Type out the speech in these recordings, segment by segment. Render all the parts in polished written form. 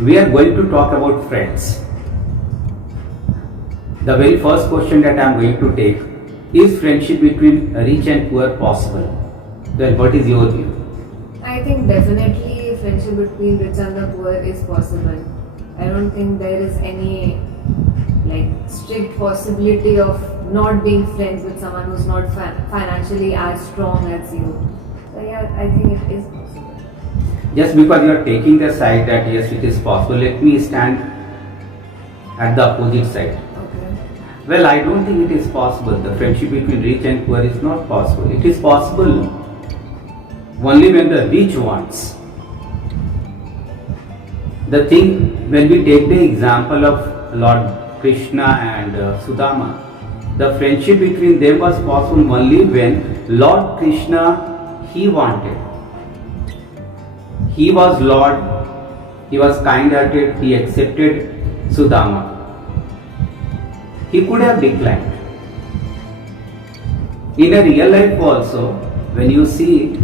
we are going to talk about friends. The very first question that I am going to take is friendship between rich and poor possible? Well, what is your view? I think definitely friendship between rich and the poor is possible. I don't think there is any strict possibility of not being friends with someone who's not financially as strong as you. So yeah, I think it is possible. Just because you are taking the side that yes, it is possible, let me stand at the opposite side. Okay. Well, I don't think it is possible. The friendship between rich and poor is not possible. It is possible only when the rich wants. The thing, when we take the example of Lord Krishna and Sudama, the friendship between them was possible only when Lord Krishna, he wanted. He was Lord, he was kind-hearted, he accepted Sudama. He could have declined. In a real life also, when you see,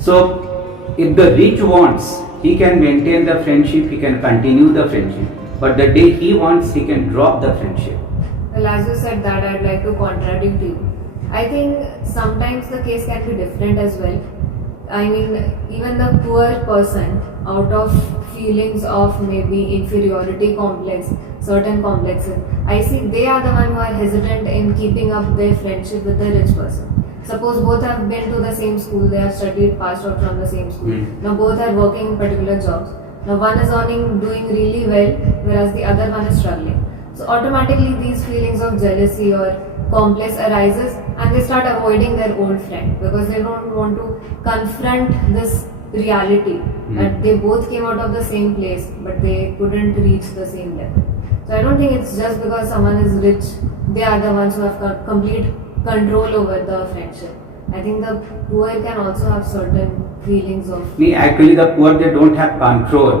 so if the rich wants, he can maintain the friendship, he can continue the friendship. But the day he wants, he can drop the friendship. Well, as you said that, I'd like to contradict you. I think sometimes the case can be different as well. I mean, even the poor person, out of feelings of maybe inferiority complex, certain complexes, I see they are the one who are hesitant in keeping up their friendship with the rich person. Suppose both have been to the same school, they have studied, passed out from the same school. Now both are working in particular jobs. Now one is doing really well, whereas the other one is struggling. So automatically these feelings of jealousy or complex arises, and they start avoiding their old friend because they don't want to confront this reality that they both came out of the same place but they couldn't reach the same level. So I don't think it's just because someone is rich, they are the ones who have complete control over the friendship. I think the poor can also have certain feelings of... Actually the poor, they don't have control.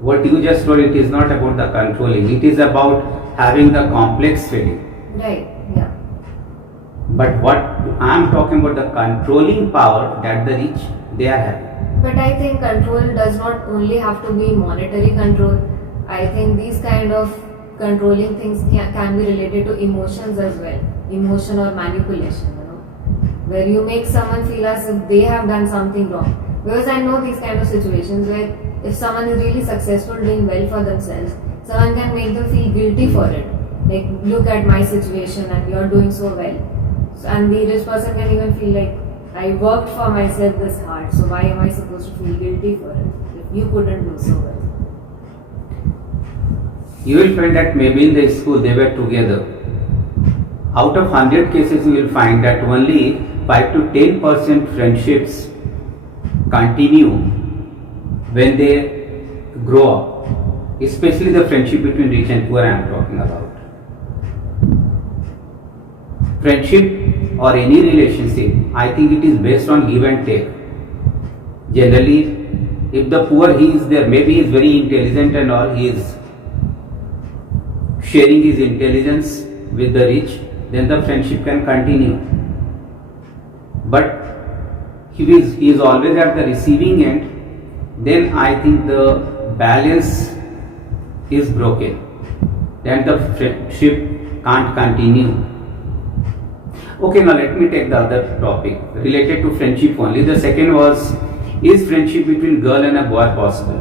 What you just told, it is not about the controlling, it is about having the complex feeling. Right, yeah. But what I am talking about, the controlling power that the rich, they are having. But I think control does not only have to be monetary control. I think these kind of controlling things can be related to emotions as well. Emotion or manipulation, where you make someone feel as if they have done something wrong. Because I know these kind of situations where if someone is really successful doing well for themselves, someone can make them feel guilty for it. Like, look at my situation and you're doing so well. And the rich person can even feel like, I worked for myself this hard, so why am I supposed to feel guilty for it if you couldn't do so well? You will find that maybe in the school they were together. Out of 100 cases, you will find that only 5 to 10% friendships continue when they grow up. Especially the friendship between rich and poor I am talking about. Friendship or any relationship, I think it is based on give and take. Generally, if the poor, he is there, maybe he is very intelligent and all, he is sharing his intelligence with the rich, then the friendship can continue. But he is always at the receiving end, then I think the balance is broken. Then the friendship can't continue. Okay, now let me take the other topic related to friendship only. The second was, is friendship between girl and a boy possible?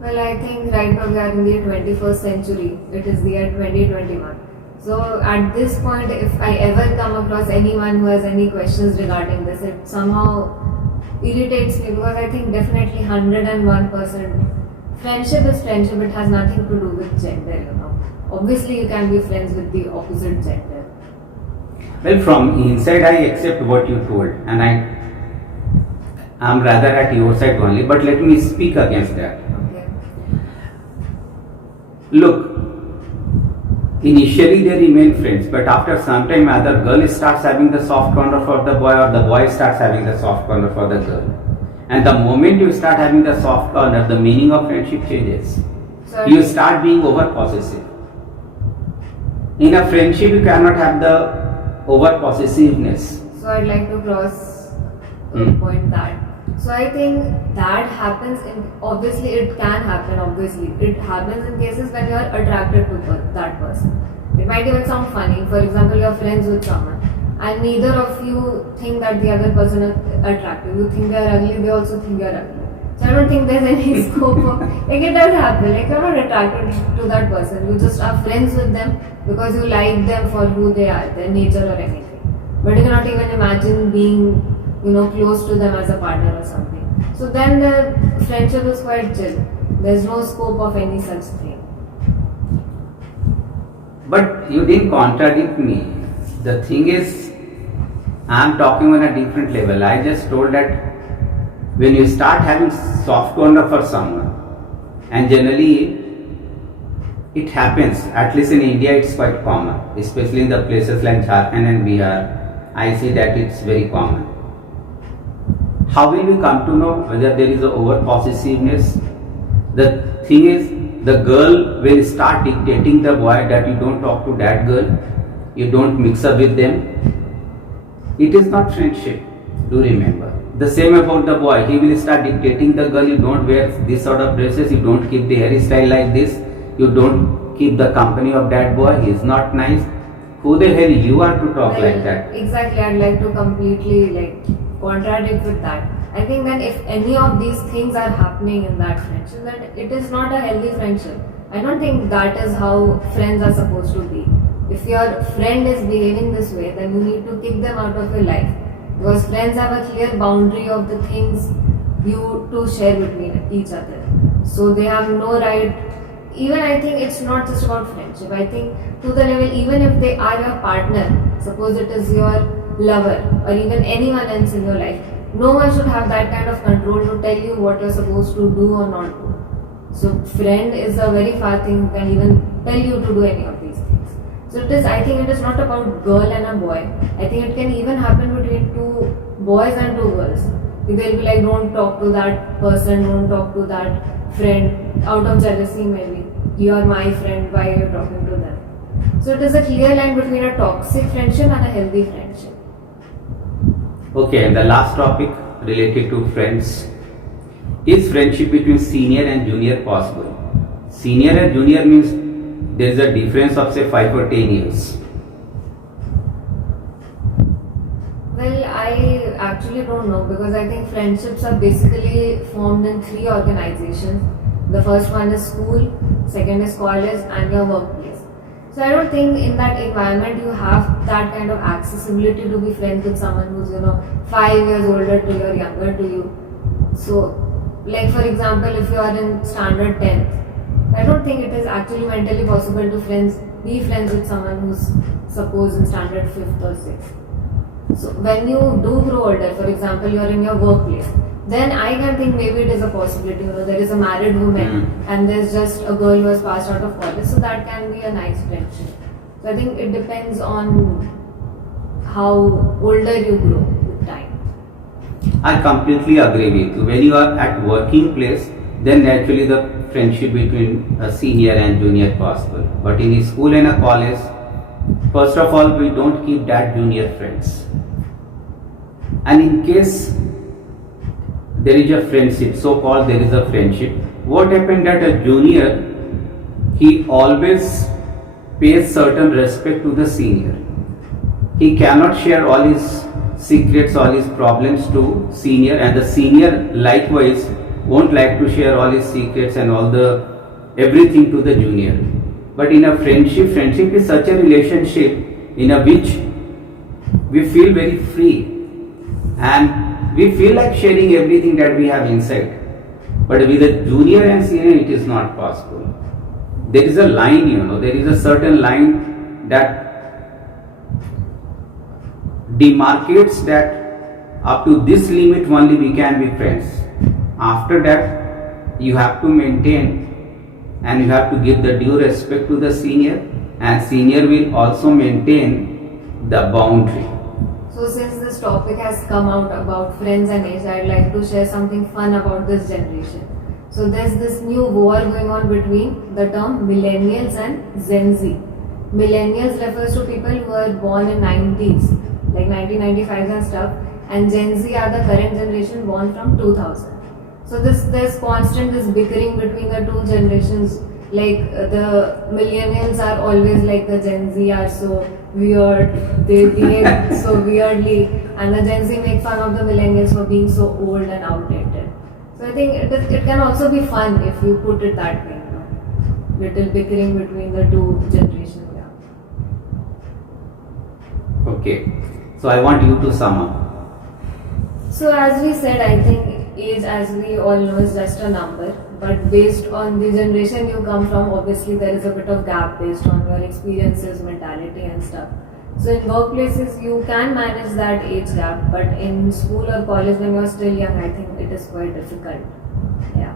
Well, I think right now we are in the 21st century. It is the year 2021. So at this point, if I ever come across anyone who has any questions regarding this, it somehow irritates me because I think definitely 101% friendship is friendship. It has nothing to do with gender, Obviously, you can be friends with the opposite gender. Well, from inside I accept what you told, and I am rather at your side only, but let me speak against that. Okay. Look, initially they remain friends, but after some time either girl starts having the soft corner for the boy or the boy starts having the soft corner for the girl. And the moment you start having the soft corner, the meaning of friendship changes. So you start being over possessive. In a friendship, you cannot have the over possessiveness. So I'd like to cross point that So I think that happens obviously it can happen, obviously. It happens in cases when you are attracted to that person. It might even sound funny. For example, you're friends with someone and neither of you think that the other person is attractive. You think they're ugly, they also think you're ugly. So I don't think there's any scope of, like it does happen. Like you're not attracted to that person. You just are friends with them because you like them for who they are, their nature or anything. But you cannot even imagine being, close to them as a partner or something. So then the friendship is quite chill. There's no scope of any such thing. But you didn't contradict me. The thing is, I'm talking on a different level. I just told that when you start having soft corner for someone, and generally it happens, at least in India it's quite common, especially in the places like Jharkhand and Bihar, I see that it's very common. How will we come to know whether there is a over possessiveness? The thing is, the girl will start dictating the boy that you don't talk to that girl, you don't mix up with them. It is not friendship, do remember. The same about the boy, he will start dictating the girl, you don't wear this sort of dresses, you don't keep the hairstyle like this, you don't keep the company of that boy, he is not nice. Who the hell you are to talk like that? Exactly, I'd like to completely contradict with that. I think that if any of these things are happening in that friendship, then it is not a healthy friendship. I don't think that is how friends are supposed to be. If your friend is behaving this way, then you need to kick them out of your life. Because friends have a clear boundary of the things you two share between each other. So they have no right. Even I think it's not just about friendship. I think to the level, even if they are your partner, suppose it is your lover or even anyone else in your life, no one should have that kind of control to tell you what you're supposed to do or not do. So friend is a very far thing who can even tell you to do any of these things. So I think it is not about girl and a boy. I think it can even happen between two boys and two girls. They'll be like, don't talk to that person, don't talk to that friend, out of jealousy maybe. You are my friend, why are you talking to them? So it is a clear line between a toxic friendship and a healthy friendship. Okay, and the last topic related to friends. Is friendship between senior and junior possible? Senior and junior means there is a difference of say 5 or 10 years. Well, I actually don't know because I think friendships are basically formed in 3 organizations. The first one is school, second is college, and your workplace. So I don't think in that environment you have that kind of accessibility to be friends with someone who's 5 years older to you or younger to you. So, like for example, if you are in standard 10th, I don't think it is actually mentally possible to be friends with someone who's suppose in standard 5th or 6th. So when you do grow older, for example, you're in your workplace, then I can think maybe it is a possibility. There is a married woman and there's just a girl who has passed out of college, so that can be a nice friendship. So I think it depends on how older you grow with time. I completely agree with you. When you are at working place, then naturally the friendship between a senior and junior possible. But in a school and a college, first of all, we don't keep that junior friends. And in case there is a friendship, so-called there is a friendship, what happened that a junior, he always pays certain respect to the senior. He cannot share all his secrets, all his problems to senior, and the senior likewise won't like to share all his secrets and everything to the junior. But in a friendship is such a relationship in a which we feel very free and we feel like sharing everything that we have inside. But with a junior and senior, it is not possible. There is a line, there is a certain line that demarcates that up to this limit only we can be friends. After that, you have to maintain and you have to give the due respect to the senior, and senior will also maintain the boundary. So since this topic has come out about friends and age, I'd like to share something fun about this generation. So there's this new war going on between the term millennials and Gen Z. Millennials refers to people who were born in 90s, like 1995 and stuff, and Gen Z are the current generation born from 2000. So there's constant this bickering between the two generations. Like the millennials are always like the Gen Z are so weird, they behave so weirdly, and the Gen Z make fun of the millennials for being so old and outdated. So I think it can also be fun if you put it that way. You know? Little bickering between the two generations. Yeah. Okay. So I want you to sum up. So as we said, I think age, as we all know, is just a number. But based on the generation you come from, obviously there is a bit of gap based on your experiences, mentality and stuff. So in workplaces you can manage that age gap, but in school or college when you're still young, I think it is quite difficult. Yeah.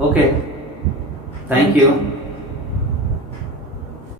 Okay. Thank you.